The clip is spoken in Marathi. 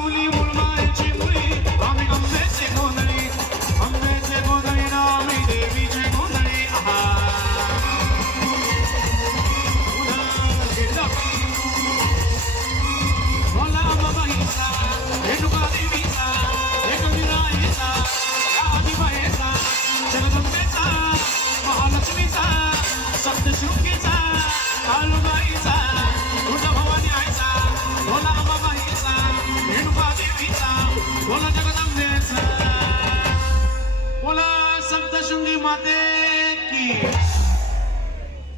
माऊली मुळमायची मुळी आम्ही अंबेचे गोंधळी ना आम्ही देवीचे गोंधळी आहा बोला अंबाबाईचा रेणुका देवीचा एकविराईचा या आदिबाईचा जगदंबेचा महालक्ष्मीचा सप्तशृंगीचा काळूबाईचा तुळजाभवानी आईचा बोला अंबाबाईचा रेणुका देवीचा बोला जगदंबेचा बोला सप्तशृंगी माते की